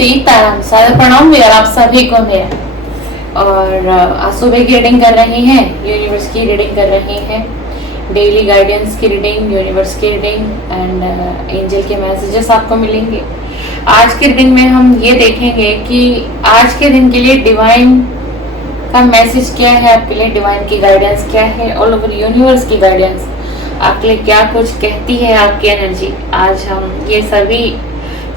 सीताराम, सादर प्रणाम भी आप सभी को मेरा। और आज सुबह की रीडिंग कर रहे हैं, यूनिवर्स की रीडिंग कर रहे हैं, डेली गाइडेंस की रीडिंग, यूनिवर्स की रीडिंग एंड एंजल के मैसेजेस आपको मिलेंगे। आज की रीडिंग में हम ये देखेंगे कि आज के दिन के लिए डिवाइन का मैसेज क्या है, आपके लिए डिवाइन की गाइडेंस क्या है, ऑल ओवर यूनिवर्स की गाइडेंस आपके लिए क्या कुछ कहती है आपकी एनर्जी। आज हम ये सभी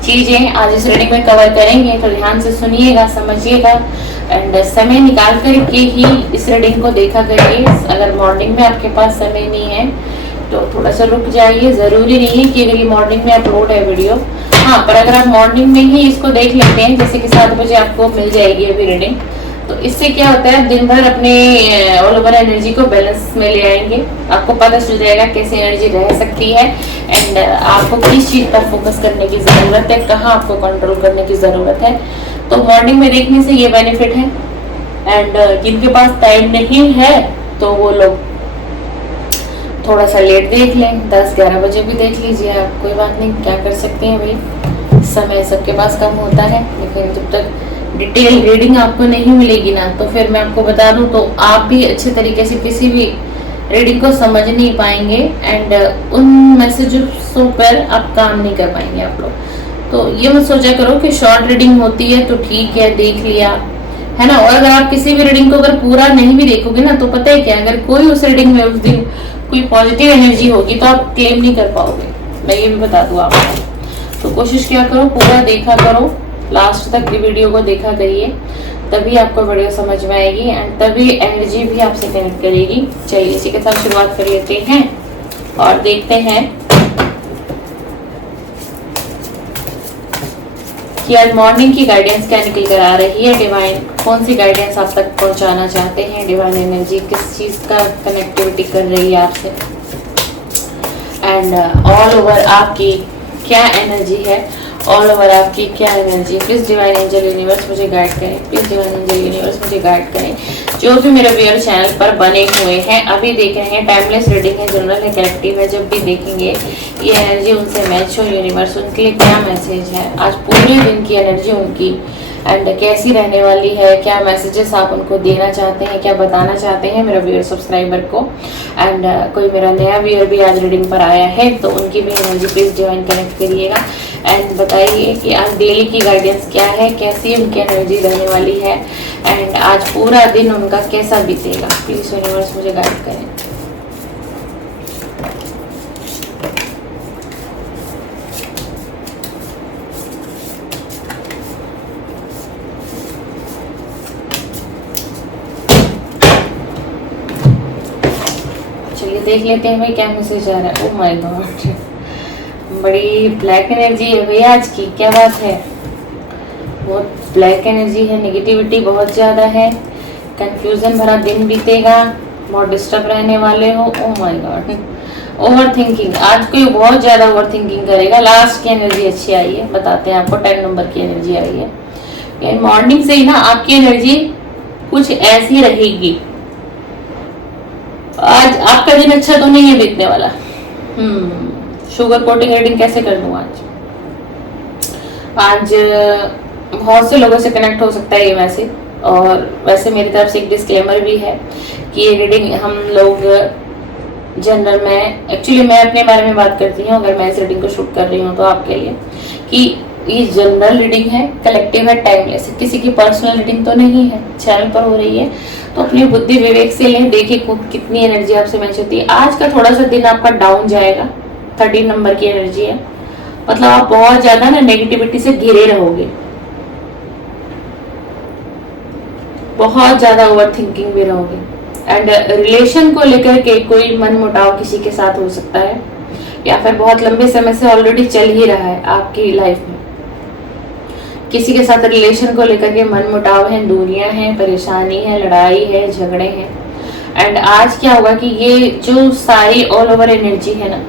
चीजें आज इस रीडिंग में कवर करेंगे, तो ध्यान से सुनिएगा, समझिएगा एंड समय निकाल कर के ही इस रीडिंग को देखा करिए। अगर मॉर्निंग में आपके पास समय नहीं है तो थोड़ा सा रुक जाइए। जरूरी नहीं है कि अगर ये मॉर्निंग में अपलोड है वीडियो, हाँ, पर अगर आप मॉर्निंग में ही इसको देख लेते हैं, जैसे कि 7 बजे आपको मिल जाएगी अभी रीडिंग, तो इससे क्या होता है, दिन भर अपने ऑल ओवर एनर्जी को बैलेंस में ले आएंगे। आपको पता चल जाएगा कैसे एनर्जी रह सकती है एंड आपको किस चीज पर फोकस करने की जरूरत है, कहाँ आपको कंट्रोल करने की जरूरत है। तो मॉर्निंग में देखने से ये बेनिफिट है एंड जिनके पास टाइम नहीं है तो वो लोग थोड़ा सा लेट देख लें, 10-11 बजे भी देख लीजिए आप, कोई बात नहीं, क्या कर सकते हैं भाई, समय सबके पास कम होता है। लेकिन जब तक डिटेल रीडिंग आपको नहीं मिलेगी ना, तो फिर मैं आपको बता दूं तो आप भी अच्छे तरीके से किसी भी रीडिंग को समझ नहीं पाएंगे एंड उन मैसेजों पर आप काम नहीं कर पाएंगे आप लोग। तो ये मत सोचा करो कि शॉर्ट रीडिंग होती है तो ठीक है, देख लिया है ना। और अगर आप किसी भी रीडिंग को अगर पूरा नहीं भी देखोगे ना, तो पता है क्या, अगर कोई उस रीडिंग में उस दिन कोई पॉजिटिव एनर्जी होगी तो आप क्लेम नहीं कर पाओगे, मैं ये भी बता दूं आपको। तो कोशिश क्या करो, पूरा देखा करो, लास्ट तक की वीडियो को देखा करिए, तभी आपको वीडियो समझ में आएगी एंड तभी एनर्जी भी आपसे कनेक्ट करेगी। चलिए इसी के साथ शुरुआत कर लेते हैं और देखते हैं कि आज मॉर्निंग की गाइडेंस क्या निकल कर आ रही है। डिवाइन कौन सी गाइडेंस आप तक पहुंचाना चाहते हैं, डिवाइन एनर्जी किस चीज का कनेक्टिविटी कर रही है आपसे एंड ऑल ओवर आपकी क्या एनर्जी है, ऑल ओवर आपकी क्या energy. Please divine angel universe मुझे गाइड करें, प्लीज डिवाइन एंजल यूनिवर्स मुझे गाइड करें। जो भी मेरे व्यूअर चैनल पर बने हुए हैं, अभी देख रहे हैं, टाइमलेस रीडिंग है, जनरल है, कलेक्टिव है, जब भी देखेंगे ये एनर्जी उनसे मैच हो, यूनिवर्स उनके लिए क्या मैसेज है, आज पूरे दिन की एनर्जी उनकी एंड कैसी रहने वाली है, क्या मैसेजेस आप उनको देना चाहते हैं, क्या बताना चाहते हैं मेरा व्यूअर सब्सक्राइबर को एंड कोई मेरा नया व्यूअर भी आज रीडिंग पर आया है तो उनकी भी एनर्जी प्लीज डिवाइन कनेक्ट करिएगा एंड बताइए कि आज डेली की गाइडेंस क्या है, कैसी उनकी एनर्जी रहने वाली है एंड आज पूरा दिन उनका कैसा बीतेगा। प्लीज यूनिवर्स मुझे गाइड करें। देख लेते हैं भाई क्या मैसेज आ रहा है। ओह माय गॉड, बड़ी ब्लैक एनर्जी है भैया आज की, क्या बात है, बहुत ब्लैक एनर्जी है, नेगेटिविटी बहुत ज्यादा है, कंफ्यूजन भरा दिन बीतेगा, बहुत डिस्टर्ब रहने वाले हो। Oh my God, over thinking, आज कोई बहुत ज्यादा ओवर थिंकिंग करेगा। लास्ट की एनर्जी अच्छी आई है, बताते हैं आपको, 10 नंबर की एनर्जी आई है। मॉर्निंग से ही ना आपकी एनर्जी कुछ ऐसी रहेगी, आज आपका दिन अच्छा तो नहीं है बीतने वाला। शुगर कोटिंग रीडिंग कैसे कर दूं आज बहुत से लोगों से कनेक्ट हो सकता है ये मैसेज। और वैसे मेरी तरफ से एक डिस्क्लेमर भी है कि ये रीडिंग हम लोग जनरल में, एक्चुअली मैं अपने बारे में बात करती हूँ, अगर मैं इस रीडिंग को शूट कर रही हूँ तो आपके लिए, कि ये जनरल रीडिंग है, कलेक्टिव है, टाइमलेस है, किसी की पर्सनल रीडिंग तो नहीं है, चैनल पर हो रही है, तो अपनी बुद्धि विवेक से लें, देखिए कितनी एनर्जी आपसे मैच होती है। आज का थोड़ा सा दिन आपका डाउन जाएगा, 13 नंबर की एनर्जी है, मतलब आप बहुत ज्यादा ना नेगेटिविटी से घिरे रहोगे, बहुत ज्यादा ओवर थिंकिंग भी रहोगे एंड रिलेशन को लेकर के कोई मन मुटाव किसी के साथ हो सकता है या फिर बहुत लंबे समय से ऑलरेडी चल ही रहा है आपकी लाइफ में, किसी के साथ रिलेशन को लेकर के मन मुटाव है, दूरियां हैं, परेशानी है, लड़ाई है, झगड़े हैं एंड आज क्या होगा कि ये जो सारी ऑल ओवर एनर्जी है ना,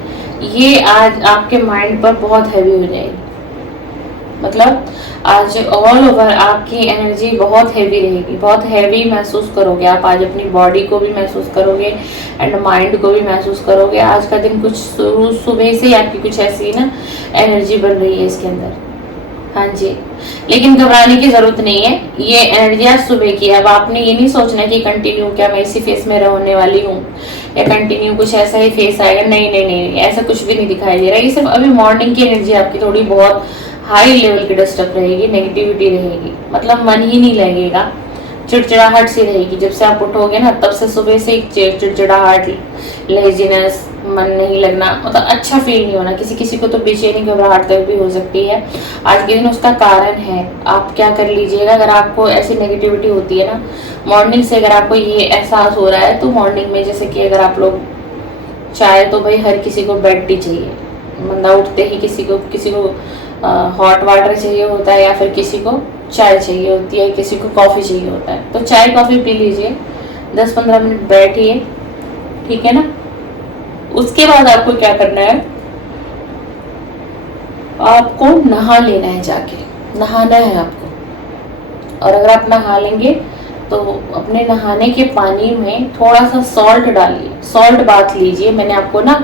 ये आज आपके माइंड पर बहुत हैवी हो जाएगी। मतलब आज ऑल ओवर आपकी एनर्जी बहुत हैवी रहेगी, बहुत हैवी महसूस करोगे आप, आज अपनी बॉडी को भी महसूस करोगे एंड माइंड को भी महसूस करोगे। आज का दिन कुछ सुबह से आपकी कुछ ऐसी ना एनर्जी बन रही है इसके अंदर हाँ जी, लेकिन घबराने की जरूरत नहीं है। ये एनर्जी आज सुबह की है। अब आपने ये नहीं सोचना कि कंटिन्यू क्या मैं इसी फेस में रहने वाली हूँ या कंटिन्यू कुछ ऐसा ही फेस आएगा। नहीं नहीं नहीं, ऐसा कुछ भी नहीं दिखाई दे रहा है। ये सिर्फ अभी मॉर्निंग की एनर्जी आपकी थोड़ी बहुत हाई लेवल की डिस्टर्ब रहेगी, नेगेटिविटी रहेगी, मतलब मन ही नहीं लगेगा, चिड़चिड़ाहट सी रहेगी। जब से आप उठोगे ना तब से सुबह से एक चिड़चिड़ाहट, लेजीनेस, मन नहीं लगना, मतलब अच्छा फील नहीं होना। किसी किसी को तो बेचैनी घबराहट तक भी हो सकती है। आज के दिन उसका कारण है। आप क्या कर लीजिएगा, अगर आपको ऐसी नेगेटिविटी होती है ना मॉर्निंग से, अगर आपको ये एहसास हो रहा है तो मॉर्निंग में जैसे कि अगर आप लोग चाय, तो भाई हर किसी को बेड टी चाहिए, बंदा उठते ही किसी को हॉट वाटर चाहिए होता है या फिर किसी को चाय चाहिए होती है, किसी को कॉफ़ी चाहिए होता है। तो चाय कॉफ़ी पी लीजिए, 10-15 मिनट बैठिए, ठीक है ना। उसके बाद आपको क्या करना है, आपको नहा लेना है, जाके नहाना है आपको। और अगर आप नहा लेंगे तो अपने नहाने के पानी में थोड़ा सा सॉल्ट डालिए, सॉल्ट बाथ लीजिए। मैंने आपको ना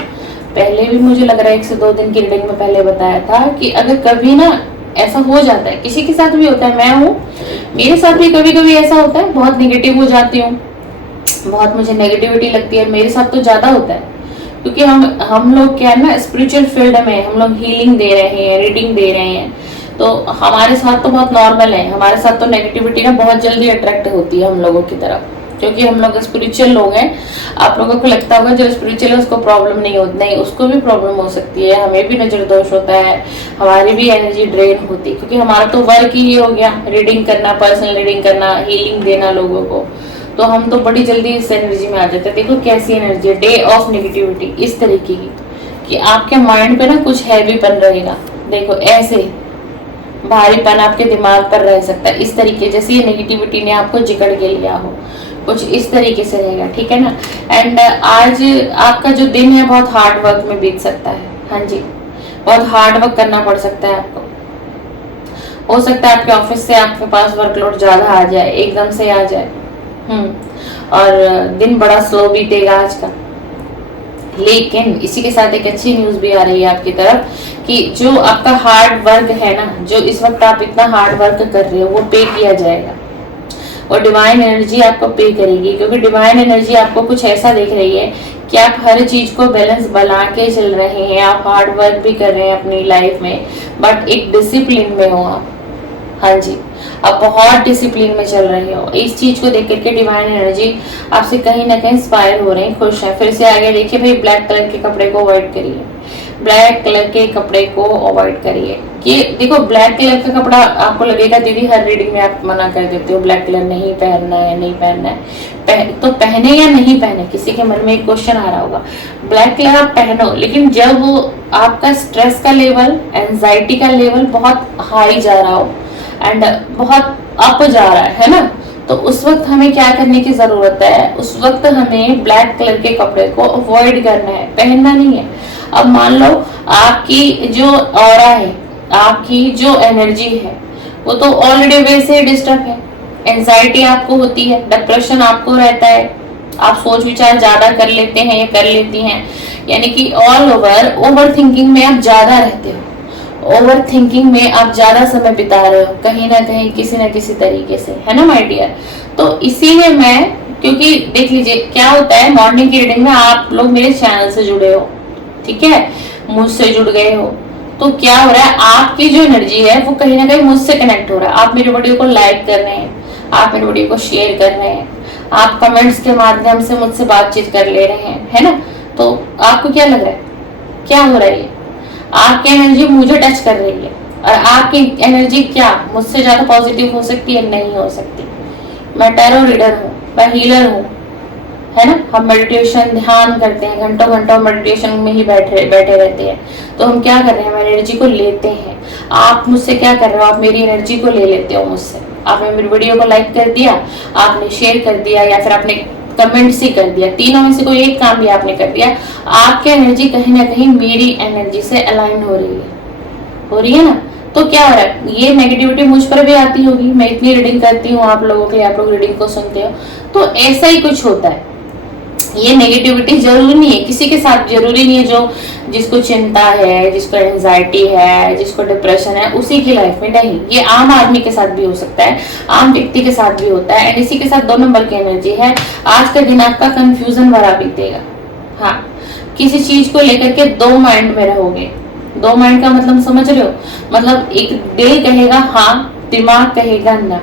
पहले भी, मुझे लग रहा है 1 से 2 दिन की रीडिंग में पहले बताया था कि अगर कभी ना ऐसा हो जाता है, किसी के साथ भी होता है, मैं हूँ, मेरे साथ भी कभी कभी ऐसा होता है, बहुत निगेटिव हो जाती हूँ, बहुत मुझे नेगेटिविटी लगती है। मेरे साथ तो ज्यादा होता है क्योंकि हम लोग क्या है ना, स्पिरिचुअल फील्ड में हम लोग हीलिंग दे रहे हैं, रीडिंग दे रहे हैं, तो हमारे साथ तो बहुत नॉर्मल है। हमारे साथ तो नेगेटिविटी ना बहुत जल्दी अट्रैक्ट होती है हम लोगों की तरफ, क्योंकि हम लोग स्पिरिचुअल लोग हैं। आप लोगों को लगता होगा जो स्पिरिचुअल है उसको प्रॉब्लम नहीं होती, नहीं, उसको भी प्रॉब्लम हो सकती है। हमें भी नजर दोष होता है, हमारी भी एनर्जी ड्रेन होती है, क्योंकि हमारा तो वर्क ही ये हो गया, रीडिंग करना, पर्सनल रीडिंग करना, हीलिंग देना लोगों को। तो हम तो बड़ी जल्दी इस एनर्जी में आ जाते हैं। देखो कैसी एनर्जी है, डे ऑफ नेगेटिविटी, इस तरीके की कि आपके माइंड पे ना कुछ हैवीपन रहेगा। देखो ऐसे भारीपन आपके दिमाग पर रह सकता है, इस तरीके जैसे ये नेगेटिविटी ने आपको जिकड़ के लिया हो, कुछ इस तरीके से रहेगा, ठीक है ना। एंड आज आपका जो दिन है बहुत हार्ड वर्क में बीत सकता है। हाँ जी, बहुत हार्ड वर्क करना पड़ सकता है आपको। हो सकता है आपके ऑफिस से आपके पास वर्कलोड ज्यादा आ जाए, एकदम से आ जाए, और दिन बड़ा स्लो बीतेगा आज का। लेकिन इसी के साथ एक अच्छी न्यूज भी आ रही है आपकी तरफ कि जो आपका हार्ड वर्क है ना, जो इस वक्त आप इतना हार्ड वर्क कर रहे हो, वो पे किया जाएगा। और डिवाइन एनर्जी आपको पे करेगी, क्योंकि डिवाइन एनर्जी आपको कुछ ऐसा देख रही है कि आप हर चीज को बैलेंस बना के चल रहे हैं, आप हार्ड वर्क भी कर रहे हैं अपनी लाइफ में, बट एक डिसिप्लिन में हो आप। हाँ जी, आप बहुत डिसिप्लिन में चल रहे हो। इस चीज को देख करके डिवाइन एनर्जी आपसे कहीं ना कहीं इंस्पायर हो रहे हैं, खुश है। फिर से आगे देखिए भाई, ब्लैक कलर के कपड़े को अवॉइड करिए, ब्लैक कलर के कपड़े को अवॉइड करिए। कि देखो ब्लैक कलर का कपड़ा आपको लगेगा दीदी हर रीडिंग में आप मना कर देते हो, ब्लैक कलर नहीं पहनना है, नहीं पहनना है। तो पहने या नहीं पहने, किसी के मन में एक क्वेश्चन आ रहा होगा। ब्लैक कलर आप पहनो, लेकिन जब वो आपका स्ट्रेस का लेवल, एंजाइटी का लेवल बहुत हाई जा रहा हो एंड बहुत अप जा रहा है ना, तो उस वक्त हमें क्या करने की जरूरत है, उस वक्त हमें ब्लैक कलर के कपड़े को अवॉइड करना है, पहनना नहीं है। अब मान लो आपकी जो ऑरा है, आपकी जो एनर्जी है, वो तो ऑलरेडी वैसे डिस्टर्ब है, एंजाइटी आपको होती है, डिप्रेशन आपको रहता है, आप सोच विचार ज्यादा कर लेते हैं या कर लेती हैं, यानी कि ऑल ओवर थिंकिंग में आप ज्यादा रहते हो, ओवर थिंकिंग में आप ज्यादा समय बिता रहे हो कहीं ना कहीं, किसी ना किसी तरीके से, है ना माय डियर। तो इसीलिए मैं, क्योंकि देख लीजिए क्या होता है, मॉर्निंग की रीडिंग में आप लोग मेरे चैनल से जुड़े हो, ठीक है, मुझसे जुड़ गए हो, तो क्या हो रहा है, आपकी जो एनर्जी है वो कहीं ना कहीं मुझसे कनेक्ट हो रहा है। आप मेरे वीडियो को लाइक कर रहे हैं, आप मेरे वीडियो को शेयर कर रहे हैं, आप कमेंट्स के माध्यम से मुझसे बातचीत कर ले रहे हैं, है ना। तो आपको क्या लग रहा है, क्या हो रहा है, आपकी एनर्जी मुझे टच कर रही है, और आपकी एनर्जी क्या मुझसे ज्यादा पॉजिटिव हो सकती है, नहीं हो सकती। मैं टैरो रीडर हूँ, मैं हीलर हूँ, है ना। हम मेडिटेशन ध्यान करते हैं, घंटों घंटों मेडिटेशन में ही बैठे रहते हैं। तो हम क्या कर रहे हैं, हमारी एनर्जी को लेते हैं। आप मुझसे क्या कर रहे हो, आप मेरी एनर्जी को ले लेते हो मुझसे। आपने मेरी वीडियो को लाइक कर दिया, आपने शेयर कर दिया, या फिर आपने कमेंट्स ही कर दिया, तीनों में से कोई एक काम भी आपने कर दिया, आपकी एनर्जी कहीं ना कहीं मेरी एनर्जी से अलाइन हो रही है ना। तो क्या हो रहा है, ये नेगेटिविटी मुझ पर भी आती होगी, मैं इतनी रीडिंग करती हूँ आप लोगों के लिए, आप लोग रीडिंग को सुनते हो, तो ऐसा ही कुछ होता है। ये नेगेटिविटी जरूरी नहीं है, किसी के साथ जरूरी नहीं है, जो जिसको चिंता है, जिसको एंजाइटी है, जिसको डिप्रेशन है, उसी की लाइफ में नहीं। ये आम आदमी के साथ भी हो सकता है, आम व्यक्ति के साथ भी होता है। एंड इसी के साथ 2 नंबर की एनर्जी है, आज का दिन आपका कंफ्यूजन भरा बीतेगा। हाँ, किसी चीज को लेकर के 2 माइंड में रहोगे। 2 माइंड का मतलब समझ रहे हो, मतलब एक दिल कहेगा हाँ, दिमाग कहेगा ना।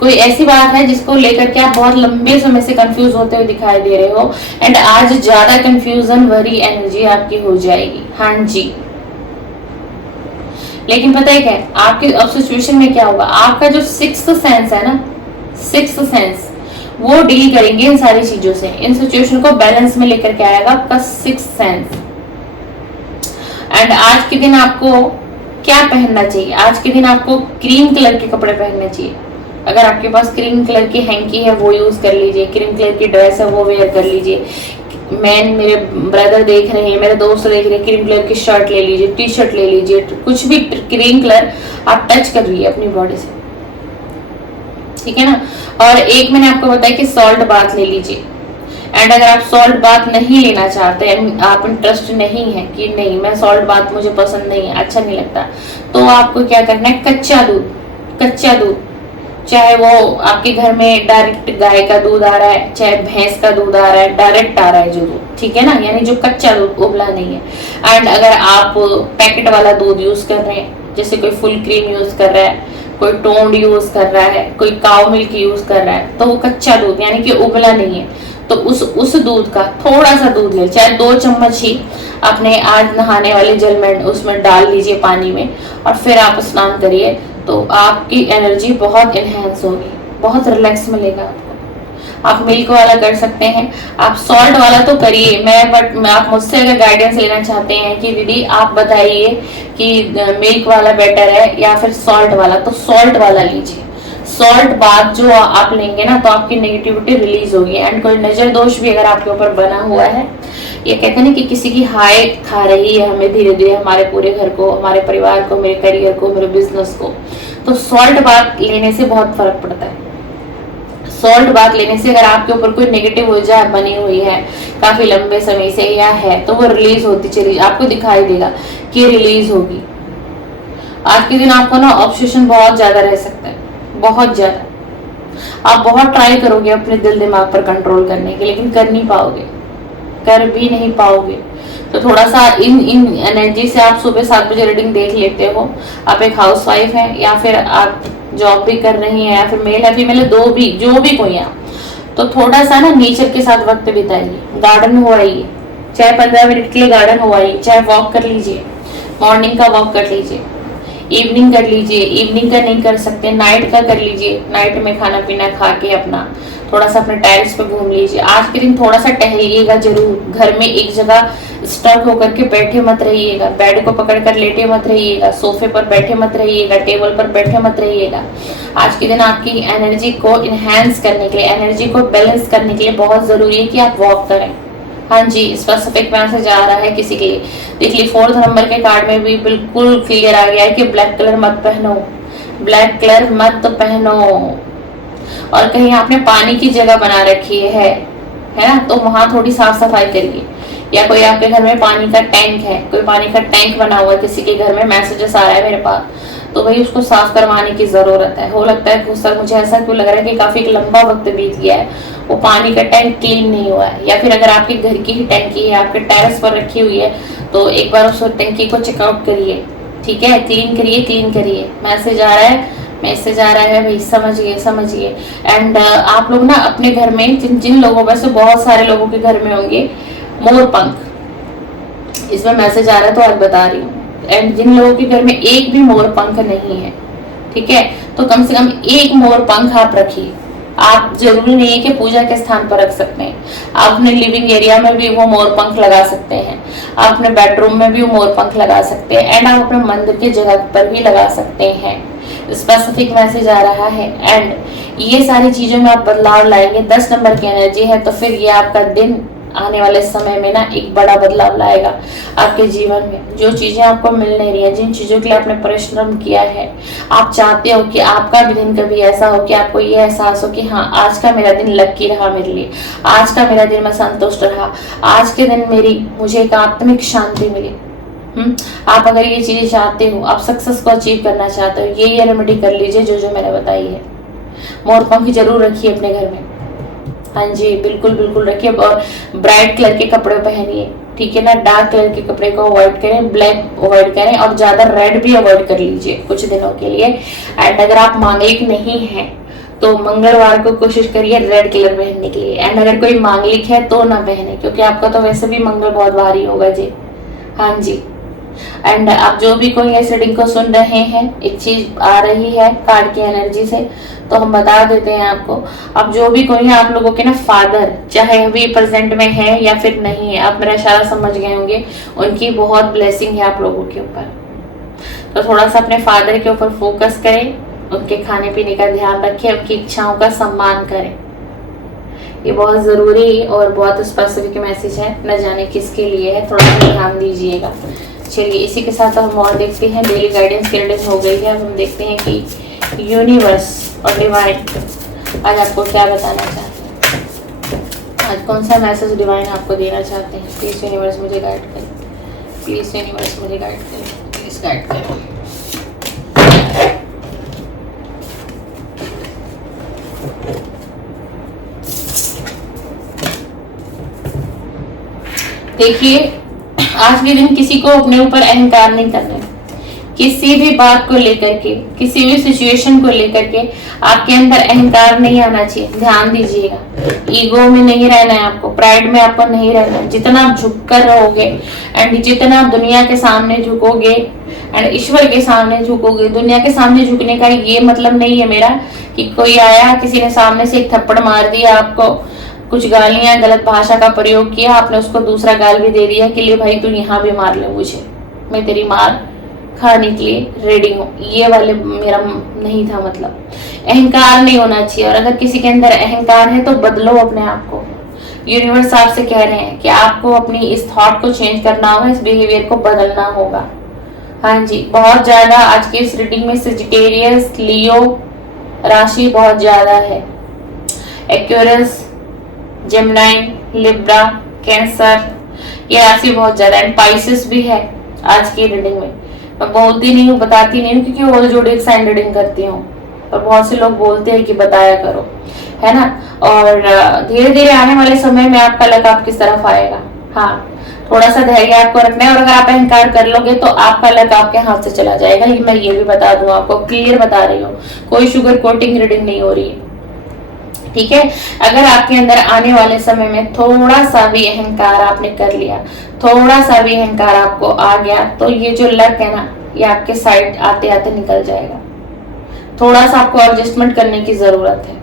कोई ऐसी बात है जिसको लेकर के आप बहुत लंबे समय से कंफ्यूज होते हुए दिखाई दे रहे हो, एंड आज ज्यादा कंफ्यूजन भरी एनर्जी आपकी हो जाएगी। हाँ जी, लेकिन पता है क्या, आपकी अब सिचुएशन में क्या होगा, आपका जो 6th सेंस है ना, 6th सेंस, वो डील करेंगे इन सारी चीजों से, इन सिचुएशन को बैलेंस में लेकर के आएगा आपका 6th सेंस। एंड आज के दिन आपको क्या पहनना चाहिए, आज के दिन आपको क्रीम कलर के कपड़े पहनने चाहिए। अगर आपके पास क्रीम कलर की हैंकी है वो यूज कर लीजिए, क्रीम कलर की ड्रेस है वो वेयर कर लीजिए। मेरे ब्रदर देख रहे हैं, मेरे दोस्त देख रहे हैं, क्रीम कलर की शर्ट ले लीजिए, टी शर्ट ले लीजिए, कुछ भी क्रीम कलर आप टच कर रही है अपनी बॉडी से, ठीक है ना। और एक मैंने आपको बताया कि सॉल्ट बाथ ले लीजिए। एंड अगर आप सॉल्ट बाथ नहीं लेना चाहते, आप इंटरेस्ट नहीं है कि नहीं मैं सॉल्ट बाथ मुझे पसंद नहीं है, अच्छा नहीं लगता, तो आपको क्या करना है, कच्चा दूध, चाहे वो आपके घर में डायरेक्ट गाय का दूध आ रहा है, चाहे भैंस का दूध आ रहा है, डायरेक्ट आ रहा है जो दूध, ठीक है ना, यानी जो कच्चा दूध, उबला नहीं है। एंड अगर आप पैकेट वाला दूध यूज कर रहे हैं, जैसे कोई फुल क्रीम यूज कर रहा है, कोई टोन्ड यूज कर रहा है, कोई काउ मिल्क यूज कर रहा है, तो वो कच्चा दूध यानी कि उबला नहीं है, तो उस दूध का थोड़ा सा दूध ले, चाहे 2 चम्मच ही अपने आज नहाने वाले जल में उसमें डाल लीजिए पानी में, और फिर आप स्नान करिए, तो आपकी एनर्जी बहुत इनहेंस होगी, बहुत रिलैक्स मिलेगा आपको। आप मिल्क वाला कर सकते हैं, आप सॉल्ट वाला तो करिए, बट आप मुझसे अगर गाइडेंस लेना चाहते हैं कि दीदी आप बताइए कि मिल्क वाला बेटर है या फिर सॉल्ट वाला, तो सॉल्ट वाला लीजिए। सॉल्ट बाथ जो आप लेंगे ना, तो आपकी नेगेटिविटी रिलीज होगी। एंड कोई नजर दोष भी अगर आपके ऊपर बना हुआ है, ये कहते हैं ना कि किसी की हाय खा रही है हमें धीरे धीरे, हमारे पूरे घर को, हमारे परिवार को, मेरे करियर को, मेरे बिजनेस को, तो सॉल्ट बाथ लेने से बहुत फर्क पड़ता है। सॉल्ट बाथ लेने से अगर आपके ऊपर कोई नेगेटिव ऊर्जा बनी हुई है काफी लंबे समय से या है, तो वो रिलीज होती चली, आपको दिखाई देगा कि रिलीज होगी। आज के दिन आपको ना ऑब्सेशन बहुत ज्यादा रह सकता है, बहुत ज्यादा। आप बहुत ट्राई करोगे अपने दिल दिमाग पर कंट्रोल करने के, लेकिन कर नहीं पाओगे, कर भी नहीं पाओगे। तो थोड़ा सा इन एनर्जी से आप सुबह 7 बजे रीडिंग देख लेते हो। आप एक हाउसवाइफ है या फिर आप जॉब भी कर रही हैं या फिर मेल है फीमेल है, दो भी, जो भी कोई है, तो थोड़ा सा ना नेचर के साथ वक्त बिताइए, गार्डन हो आइए, चाहे 15 मिनट के लिए गार्डन हो आइए, चाहे वॉक कर लीजिए, मॉर्निंग का वॉक कर लीजिए, इवनिंग कर लीजिए, इवनिंग का नहीं कर सकते नाइट का कर लीजिए, नाइट में खाना पीना खा के अपना थोड़ा सा अपने टेरेस पे घूम लीजिए। आज के दिन थोड़ा सा टहलिएगा जरूर, घर में एक जगह स्टक होकर के बैठे मत रहिएगा, बेड को पकड़ कर लेटे मत रहिएगा, सोफे पर बैठे मत रहिएगा, टेबल पर बैठे मत रहिएगा। आज के दिन आपकी एनर्जी को इनहेंस करने के लिए, एनर्जी को बैलेंस करने के लिए बहुत जरूरी है कि आप वॉक करें। हाँ जी, स्पेसिफिक मैसेज आ रहा है किसी के लिए। देख ली 4th नंबर के कार्ड में भी बिल्कुल क्लियर आ गया है कि ब्लैक कलर मत पहनो, ब्लैक कलर मत पहनो। और कहीं आपने पानी की जगह बना रखी है ना, तो वहां थोड़ी साफ सफाई करिए। या कोई आपके घर में पानी का टैंक है, कोई पानी का टैंक बना हुआ है किसी के घर में, मैसेजेस आ रहा है मेरे पास, तो भाई उसको साफ करवाने की जरूरत है। हो लगता है सर मुझे ऐसा क्यों लग रहा है कि काफी लंबा वक्त बीत गया है, वो पानी का टैंक क्लीन नहीं हुआ है। या फिर अगर आपके घर की ही टैंकी है, आपके टेरेस पर रखी हुई है, तो एक बार उस टैंकी को चेकआउट करिए, ठीक है, क्लीन करिए, क्लीन करिए। मैसेज आ रहा है, मैसेज आ रहा है भाई, समझिए समझिए। एंड आप लोग ना अपने घर में जिन लोगों में से बहुत सारे लोगों के घर में होंगे मोर पंख, इसमें मैसेज आ रहा है तो आज बता रही हूँ। एंड जिन लोगों के घर में एक भी मोर पंख नहीं है, ठीक है, तो कम से कम एक मोर पंख आप रखिए। आप जरूरी नहीं है कि पूजा के स्थान पर रख सकते हैं, आप अपने लिविंग एरिया में भी वो मोर पंख लगा सकते हैं, आप अपने बेडरूम में भी वो मोर पंख लगा सकते हैं, एंड आप अपने मंदिर की जगह पर भी लगा सकते हैं। स्पेसिफिक मैसेज आ रहा है। एंड ये सारी चीजों में आप बदलाव लाएंगे, 10 नंबर की एनर्जी है, तो फिर ये आपका दिन आने वाले समय में ना एक बड़ा बदलाव लाएगा आपके जीवन में। जो चीजें आपको मिल नहीं रही है, जिन चीजों के लिए आपने परिश्रम किया है, आप चाहते हो कि आपका भी दिन कभी ऐसा हो कि आपको ये एहसास हो कि हाँ, आज का मेरा दिन लकी रहा मेरे लिए, आज का मेरा दिन मैं संतुष्ट रहा, आज के दिन मुझे एक आत्मिक शांति मिली। आप अगर ये चीजें चाहते हो, आप सक्सेस को अचीव करना चाहते हो, ये रेमेडी कर लीजिए जो मैंने बताई है। मोरपंख जरूर रखिए अपने घर में, हाँ जी, बिल्कुल बिल्कुल रखिए। और ब्राइट कलर के कपड़े पहनिए, ठीक है ना। डार्क कलर के कपड़े को अवॉइड करें, ब्लैक अवॉइड करें, और ज्यादा रेड भी अवॉइड कर लीजिए कुछ दिनों के लिए। एंड अगर आप मांगलिक नहीं हैं तो मंगलवार को कोशिश करिए रेड कलर पहनने के लिए। एंड अगर कोई मांगलिक है तो ना पहने, क्योंकि आपका तो वैसे भी मंगल बहुत भारी होगा जी, हाँ जी। एंड आप जो भी कोई इस रीडिंग को सुन रहे हैं, एक चीज आ रही है कार्ड की एनर्जी से, तो हम बता देते हैं आपको। अब जो भी कोई है, आप लोगों के ना फादर, चाहे अभी प्रेजेंट में है या फिर नहीं है, आप मेरा इशारा समझ गए होंगे, उनकी बहुत ब्लेसिंग है आप लोगों के ऊपर। तो थोड़ा सा अपने फादर के ऊपर फोकस करें, उनके खाने पीने का ध्यान रखें, उनकी इच्छाओं का सम्मान करें। ये बहुत जरूरी और बहुत स्पेसिफिक मैसेज है, न जाने किसके लिए है, थोड़ा सा ध्यान दीजिएगा। चलिए, इसी के साथ हम और देखते हैं। डेली गाइडेंस की रीडिंग हो गई है, अब हम देखते हैं कि यूनिवर्स और डिवाइन आज आपको क्या बताना चाहते हैं। आज कौन सा मैसेज डिवाइन आपको देना चाहते हैं। प्लीज यूनिवर्स मुझे गाइड करें, प्लीज यूनिवर्स मुझे गाइड करें, प्लीज गाइड करें। देखिए, आज के दिन किसी को अपने ऊपर अहंकार नहीं करना है। किसी भी बात को लेकर के, किसी भी सिचुएशन को लेकर के आपके अंदर अहंकार नहीं आना चाहिए। ध्यान दीजिएगा, ईगो में नहीं रहना है आपको, प्राइड में आपको नहीं रहना है। जितना आप झुक कर रहोगे एंड जितना आप दुनिया के सामने झुकोगे एंड ईश्वर के सामने झुकोगे। दुनिया के सामने झुकने का ये मतलब नहीं है मेरा कि कोई आया, किसी ने सामने से एक थप्पड़ मार दिया, आपको कुछ गालियां, गलत भाषा का प्रयोग किया, आपने उसको दूसरा गाल भी दे दिया कि ले भाई तू यहाँ भी मार ले मुझे, मैं तेरी मार खाने के लिए रेडी हूँ। ये वाले मेरा नहीं था मतलब। अहंकार नहीं होना चाहिए, और अगर किसी के अंदर अहंकार है तो बदलो अपने आप को। यूनिवर्स आपसे कह रहे हैं कि आपको अपनी इस थॉट को चेंज करना होगा, इस बिहेवियर को बदलना होगा। हाँ जी, बहुत ज्यादा आज की इस रीडिंग में सजिटेरियस, लियो राशि बहुत ज्यादा है, एक्वेरियस, जेमिनी, लिब्रा, कैंसर, ये राशि बहुत ज्यादा है। पाइसेस भी है आज की रीडिंग में। मैं बोलती नहीं हूँ, बताती नहीं हूँ, क्योंकि वो जोडिएक साइन रीडिंग करती हूँ, और बहुत से लोग बोलते हैं कि बताया करो, है ना। और धीरे धीरे आने वाले समय में आपका लक आपकी तरफ आएगा। हाँ, थोड़ा सा धैर्य आपको रखना है, और अगर आप अहंकार कर लोगे तो आपका लक आपके हाथ से चला जाएगा। लेकिन मैं ये भी बता दूं, आपको क्लियर बता रही हूँ, कोई शुगर कोटिंग रीडिंग नहीं हो रही है, ठीक है। अगर आपके अंदर आने वाले समय में थोड़ा सा भी अहंकार आपने कर लिया, थोड़ा सा भी अहंकार आपको आ गया, तो ये जो लक है ना, ये आपके साइड आते आते निकल जाएगा। थोड़ा सा आपको एडजस्टमेंट करने की जरूरत है।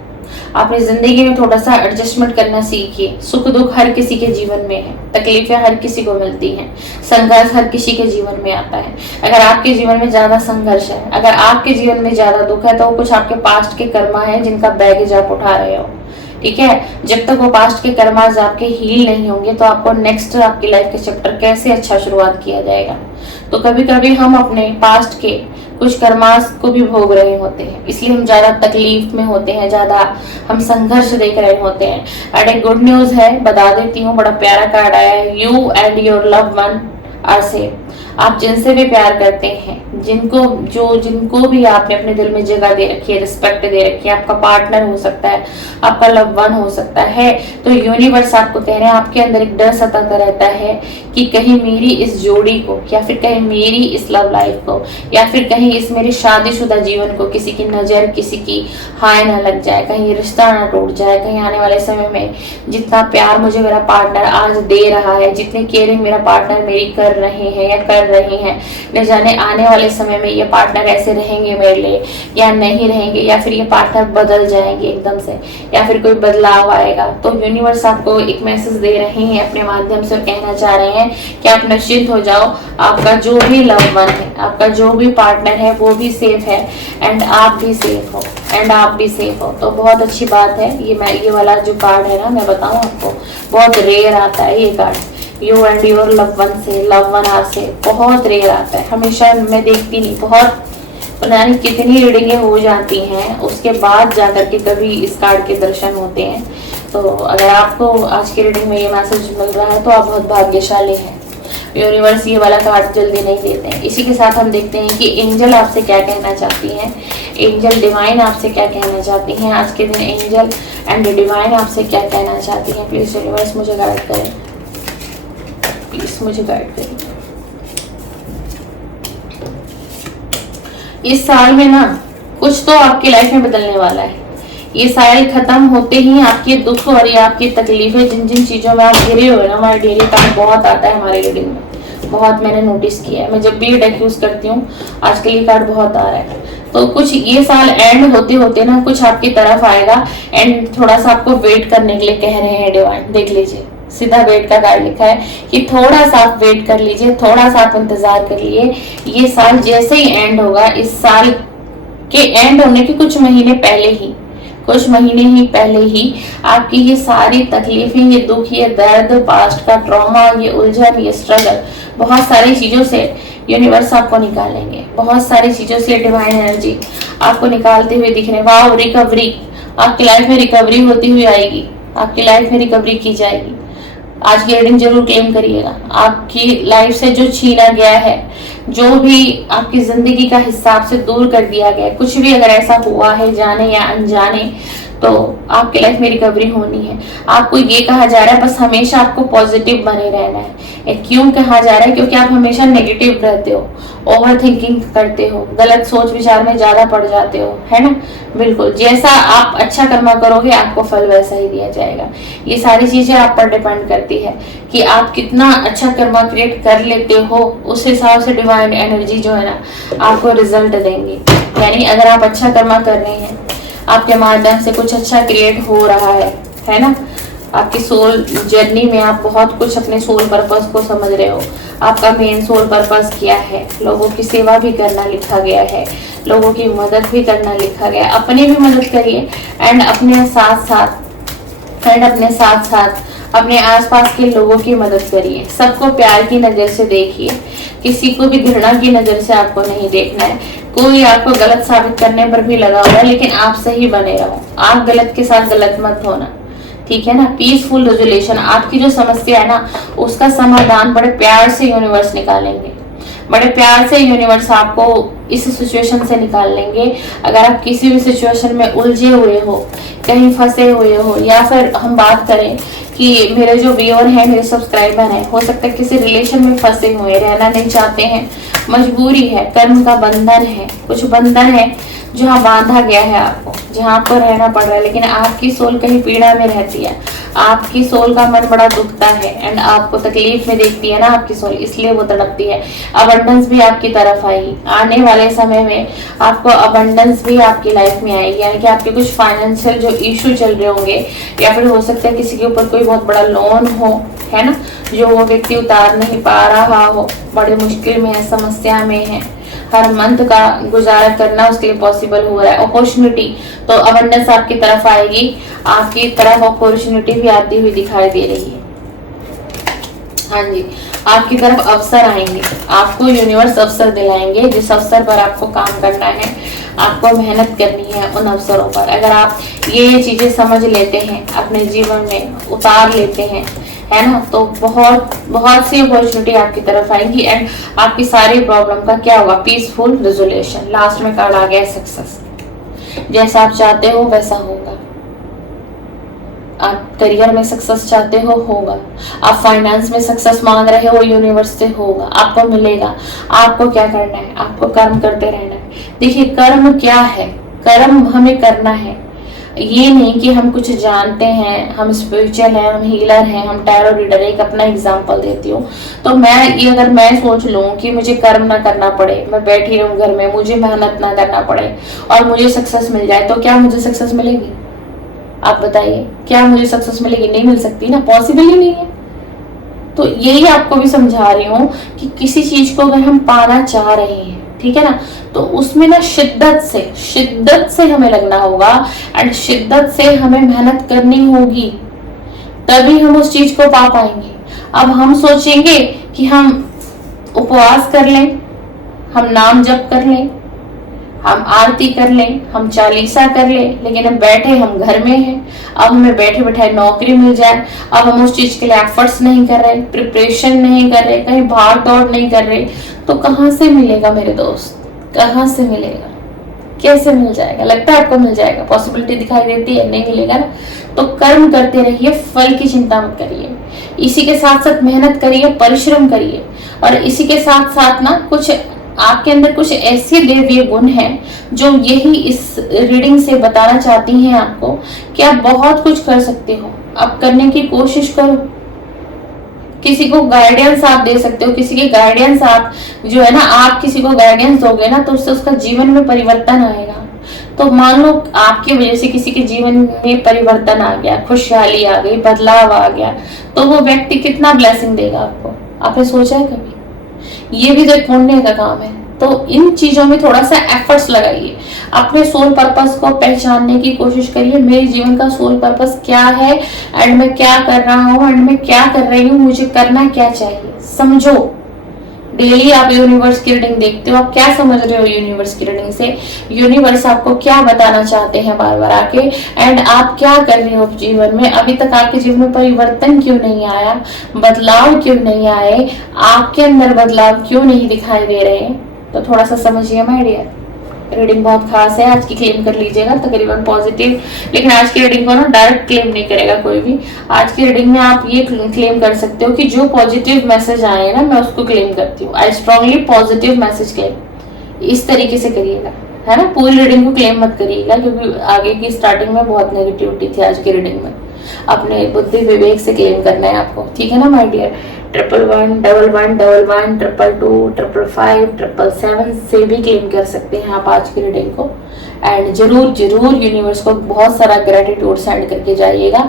अपनी जिंदगी में थोड़ा सा एडजस्टमेंट करना सीखिए। सुख दुख हर किसी के जीवन में है, तकलीफें हर किसी को मिलती हैं, संघर्ष हर किसी के जीवन में आता है। अगर आपके जीवन में ज्यादा संघर्ष है, अगर आपके जीवन में ज्यादा दुख है, तो वो कुछ आपके पास्ट के कर्मा है जिनका बैगेज आप उठा रहे हो, ठीक है। जब तक वो पास्ट के कर्माज आपके हील नहीं होंगे, तो आपको नेक्स्ट आपकी लाइफ के चैप्टर कैसे अच्छा शुरुआत किया जाएगा। तो कभी कभी हम अपने पास्ट के कुछ कर्मास को भी भोग रहे होते हैं, इसलिए हम ज्यादा तकलीफ में होते हैं, ज्यादा हम संघर्ष देख रहे होते हैं। एंड एक गुड न्यूज है, बता देती हूँ, बड़ा प्यारा कार्ड आया है। You and your loved one are safe. आप जिनसे भी प्यार करते हैं, जिनको भी आपने अपने दिल में जगह दे रखी है, रिस्पेक्ट दे रखी है, आपका पार्टनर हो सकता है, आपका लव वन हो सकता है, तो यूनिवर्स आपको कह रहे हैं, आपके अंदर एक डर सताता रहता है कि कहीं मेरी इस जोड़ी को, या फिर कहीं मेरी इस लव लाइफ को, या फिर कहीं इस मेरे शादीशुदा जीवन को किसी की नजर, किसी की हाय ना लग जाए, कहीं ये रिश्ता ना टूट जाए, कहीं आने वाले समय में जितना प्यार मुझे मेरा पार्टनर आज दे रहा है, जितनी केयरिंग मेरा पार्टनर मेरी कर रहे हैं या कर रही हैं, न जाने आने वाले समय में ये पार्टनर ऐसे रहेंगे मेरे लिए या नहीं रहेंगे, या फिर ये पार्टनर बदल जाएंगे एकदम से, या फिर कोई बदलाव आएगा। तो यूनिवर्स आपको एक मैसेज दे रहे हैं, अपने माध्यम से कहना चाह रहे हैं हैं कि आप निश्चिंत हो जाओ, आपका जो भी लव वन है, आपका जो भी पार्टनर है वो भी सेफ है एंड आप भी सेफ हो एंड आप भी सेफ हो। तो बहुत अच्छी बात है। ये वाला जो कार्ड है ना, मैं बताऊं आपको, बहुत रेयर आता है ये card. You and your love one से, लव वन आपसे बहुत रेयर आता है। हमेशा मैं देखती नहीं, बहुत पता नहीं कितनी रीडिंगें हो जाती हैं, उसके बाद जाकर के कभी इस कार्ड के दर्शन होते हैं। तो अगर आपको आज की रीडिंग में ये मैसेज मिल रहा है तो आप बहुत भाग्यशाली हैं। यूनिवर्स ये वाला कार्ड जल्दी नहीं देते हैं। इसी के साथ हम देखते हैं कि एंजल आपसे क्या कहना चाहती हैं, एंजल डिवाइन आपसे क्या कहना चाहती हैं आज के दिन। एंजल एंड डिवाइन आपसे क्या कहना चाहती हैं। प्लीज यूनिवर्स मुझे गाइड करें, प्लीज मुझे गाइड करें। इस साल में ना कुछ तो आपकी लाइफ में बदलने वाला है। ये साल खत्म होते ही आपके दुख और ये आपकी तकलीफें, जिन जिन चीजों में आप घिरे हुए ना, हमारे डेली कार्ड बहुत आता है हमारे रीडिंग में, बहुत मैंने नोटिस किया है। मैं जब भी डेक यूज करती हूँ आजकल ये कार्ड बहुत आ रहा है। तो कुछ ये साल एंड होते होते ना कुछ आपकी तरफ आएगा एंड थोड़ा सा आपको वेट करने के लिए कह रहे हैं डिवाइन। देख लीजिए, सीधा वेट का कार्ड लिखा है कि थोड़ा सा आप वेट कर लीजिए, थोड़ा सा आप इंतजार करिए। ये साल जैसे ही एंड होगा, इस साल के एंड होने के कुछ महीने पहले ही आपकी ये सारी तकलीफें, ये दुख, ये दर्द, पास्ट का ट्रॉमा, ये उलझन, ये स्ट्रगल, बहुत सारी चीजों से यूनिवर्स आपको निकालेंगे। बहुत सारी चीजों से डिवाइन एनर्जी आपको निकालते हुए दिख रहे हैं। वाओ, रिकवरी, आपकी लाइफ में रिकवरी होती हुई आएगी, आपकी लाइफ में रिकवरी की जाएगी। आज की रीडिंग जरूर क्लेम करिएगा। आपकी लाइफ से जो छीना गया है, जो भी आपकी जिंदगी का हिसाब से दूर कर दिया गया है, कुछ भी अगर ऐसा हुआ है जाने या अनजाने, तो आपकी लाइफ में रिकवरी होनी है। आपको ये कहा जा रहा है बस हमेशा आपको पॉजिटिव बने रहना है। क्यों कहा जा रहा है? क्योंकि आप हमेशा नेगेटिव रहते हो, ओवर थिंकिंग करते हो, गलत सोच विचार में ज्यादा पड़ जाते हो, है ना। बिल्कुल, जैसा आप अच्छा कर्म करोगे आपको फल वैसा ही दिया जाएगा। ये सारी चीजें आप पर डिपेंड करती है कि आप कितना अच्छा कर्म क्रिएट कर लेते हो, उस हिसाब से डिवाइन एनर्जी जो है ना आपको रिजल्ट देंगी। यानी अगर आप अच्छा कर्म कर रहे हैं, आपके माध्यम से कुछ अच्छा क्रिएट हो रहा है ना, आपकी सोल जर्नी में आप बहुत कुछ अपने सोल पर्पस को समझ रहे हो। आपका मेन सोल पर्पस क्या है? लोगों की सेवा भी करना लिखा गया है, लोगों की मदद भी करना लिखा गया है। अपनी भी मदद करिए एंड अपने साथ साथ अपने आसपास के लोगों की मदद करिए। सबको प्यार की नजर से देखिए, किसी को भी घृणा की नजर से आपको नहीं देखना है। कोई आपको गलत साबित करने पर भी लगा हुआ है, लेकिन आप सही बने रहो। आप गलत के साथ गलत मत होना, ठीक है ना। पीसफुल रेजोल्यूशन, आपकी जो समस्या है ना उसका समाधान बड़े प्यार से यूनिवर्स निकालेंगे। बड़े प्यार से यूनिवर्स आपको इस सिचुएशन से निकाल लेंगे। अगर आप किसी भी सिचुएशन में उलझे हुए हो, कहीं फंसे हुए हो, या फिर हम बात करें कि मेरे जो व्यूअर हैं, मेरे सब्सक्राइबर हैं, हो सकता है किसी रिलेशन में फंसे हुए, रहना नहीं चाहते हैं, मजबूरी है, कर्म का बंधन है, कुछ बंधन है जहाँ बांधा गया है आपको, जहाँ आपको रहना पड़ रहा है। लेकिन आपकी सोल कहीं पीड़ा में रहती है, आपकी सोल का मन बड़ा दुखता है एंड आपको तकलीफ में देखती है ना आपकी सोल, इसलिए वो तड़पती है। अबंडेंस भी आपकी तरफ आएगी। आने वाले समय में आपको अबंडेंस भी आपकी लाइफ में आएगी। यानी कि आपके कुछ फाइनेंशियल जो इशू चल रहे होंगे, या फिर हो सकता है किसी के ऊपर कोई बहुत बड़ा लोन हो, है ना, जो वो व्यक्ति उतार नहीं पा रहा हो, बड़ी मुश्किल में है, समस्या में है, हर मंथ का गुजारा करना उसके लिए पॉसिबल हो रहा है। अपॉर्चुनिटी, तो अबंडेंस आपकी तरफ आएगी, आपकी तरफ अपॉर्चुनिटी भी आती हुई दिखाई दे रही है। हाँ जी, आपकी तरफ अवसर आएंगे, आपको यूनिवर्स अवसर दिलाएंगे। जिस अवसर पर आपको काम करना है, आपको मेहनत करनी है उन अवसरों पर। अगर आप ये चीजें समझ लेते हैं, अपने जीवन में उतार लेते हैं, है ना, तो बहुत सी अपॉर्चुनिटी आपकी तरफ आएंगी एंड आपकी सारी प्रॉब्लम का क्या होगा? Peaceful resolution. लास्ट में कार्ड आ गया सक्सेस। जैसा आप चाहते हो वैसा होगा। आप करियर में सक्सेस चाहते हो, होगा। आप फाइनेंस में सक्सेस मांग रहे हो, यूनिवर्स से होगा, आपको मिलेगा। आपको क्या करना है? आपको कर्म करते रहना है। देखिए, कर्म क्या है? कर्म हमें करना है। ये नहीं कि हम कुछ जानते हैं, हम स्पिरिचुअल हैं, हम हीलर हैं, हम टैरो रीडर। एक अपना एग्जांपल देती हूँ, तो अगर मैं सोच लूँ कि मुझे कर्म ना करना पड़े, मैं बैठी रहूं घर में, मुझे मेहनत ना करना पड़े और मुझे सक्सेस मिल जाए, तो क्या मुझे सक्सेस मिलेगी? आप बताइए, क्या मुझे सक्सेस मिलेगी? नहीं मिल सकती ना, पॉसिबल ही नहीं है। तो यही आपको भी समझा रही हूँ कि किसी चीज को अगर हम पाना चाह रहे हैं, ठीक है ना, तो उसमें ना शिद्दत से हमें लगना होगा एंड शिद्दत से हमें मेहनत करनी होगी, तभी हम उस चीज को पा पाएंगे। अब हम सोचेंगे कि हम उपवास कर लें, हम नाम जप कर लें, हम आरती कर लें, हम चालीसा कर लें, लेकिन हम बैठे हम घर में हैं, अब हमें बैठे बैठे नौकरी मिल जाए, अब हम उस चीज के लिए एफर्ट्स नहीं कर रहे, प्रिपरेशन नहीं कर रहे, कहीं भाग दौड़ नहीं कर रहे, तो कहाँ से मिलेगा मेरे दोस्त, कहाँ से मिलेगा, कैसे मिल जाएगा? लगता है आपको मिल जाएगा? पॉसिबिलिटी दिखाई देती है? नहीं मिलेगा ना। तो कर्म करते रहिए, फल की चिंता मत करिए, इसी के साथ साथ मेहनत करिए, परिश्रम करिए, और इसी के साथ साथ ना कुछ आपके अंदर कुछ ऐसे दैवीय गुण हैं जो यही इस रीडिंग से बताना चाहती हैं आपको कि आप बहुत कुछ कर सकते हो। आप करने की कोशिश करो, किसी को गाइडेंस आप दे सकते हो, किसी के गाइडेंस आप जो है ना, आप किसी को गाइडेंस दोगे ना तो उससे उसका जीवन में परिवर्तन आएगा। तो मान लो आपकी वजह से किसी के जीवन में परिवर्तन आ गया, खुशहाली आ गई, बदलाव आ गया, तो वो व्यक्ति कितना ब्लेसिंग देगा आपको, आपने सोचा है कभी? ये भी तो एक पुण्य का काम है। तो इन चीजों में थोड़ा सा एफर्ट्स लगाइए, अपने सोल पर्पस को पहचानने की कोशिश करिए। मेरे जीवन का सोल पर्पस क्या है एंड मैं क्या कर रहा हूँ एंड मैं क्या कर रही हूँ, मुझे करना क्या चाहिए, समझो। डेली आप यूनिवर्स की रीडिंग देखते हो, आप क्या समझ रहे हो यूनिवर्स की रीडिंग से, यूनिवर्स आपको क्या बताना चाहते हैं बार बार आके, एंड आप क्या कर रहे हो जीवन में, अभी तक आपके जीवन में परिवर्तन क्यों नहीं आया, बदलाव क्यों नहीं आए, आपके अंदर बदलाव क्यों नहीं दिखाई दे रहे। तो थोड़ा सा समझिए माय डियर, रीडिंग बहुत खास है, आज की क्लेम कर लीजिएगा तकरीबन पॉजिटिव, लेकिन आज की रीडिंग को ना डायरेक्ट क्लेम नहीं करेगा कोई भी। आज की रीडिंग में आप ये क्लेम कर सकते हो कि जो पॉजिटिव मैसेज आए ना मैं उसको क्लेम करती हूँ। I strongly positive message claim, इस तरीके से करिएगा, है ना। पूरी रीडिंग को क्लेम मत करिएगा क्योंकि आगे की स्टार्टिंग में बहुत नेगेटिविटी थी आज की रीडिंग में। अपने बुद्धि विवेक से क्लेम करना है आपको, ठीक है ना माय डियर। 11111111 222 555 777 से भी क्लेम कर सकते हैं आप आज की रीडिंग को। एंड जरूर जरूर यूनिवर्स को बहुत सारा ग्रेटिट्यूड सेंड करके जाइएगा,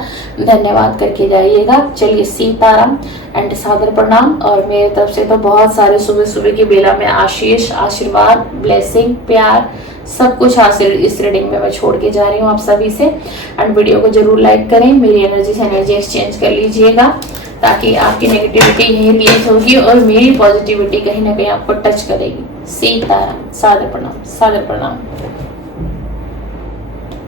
धन्यवाद करके जाइएगा। चलिए सीताराम एंड सादर प्रणाम, और मेरे तरफ से तो बहुत सारे सुबह सुबह की बेला में आशीष, आशीर्वाद, ब्लेसिंग, प्यार, सब कुछ हासिल इस रीडिंग में मैं छोड़ के जा रही हूँ आप सभी से। एंड वीडियो को जरूर लाइक करें, मेरी एनर्जी से एनर्जी एक्सचेंज कर लीजिएगा ताकि आपकी नेगेटिविटी यही रिलीज होगी और मेरी पॉजिटिविटी कहीं ना कहीं आपको टच करेगी। सीताराम, सादर प्रणाम, सादर प्रणाम।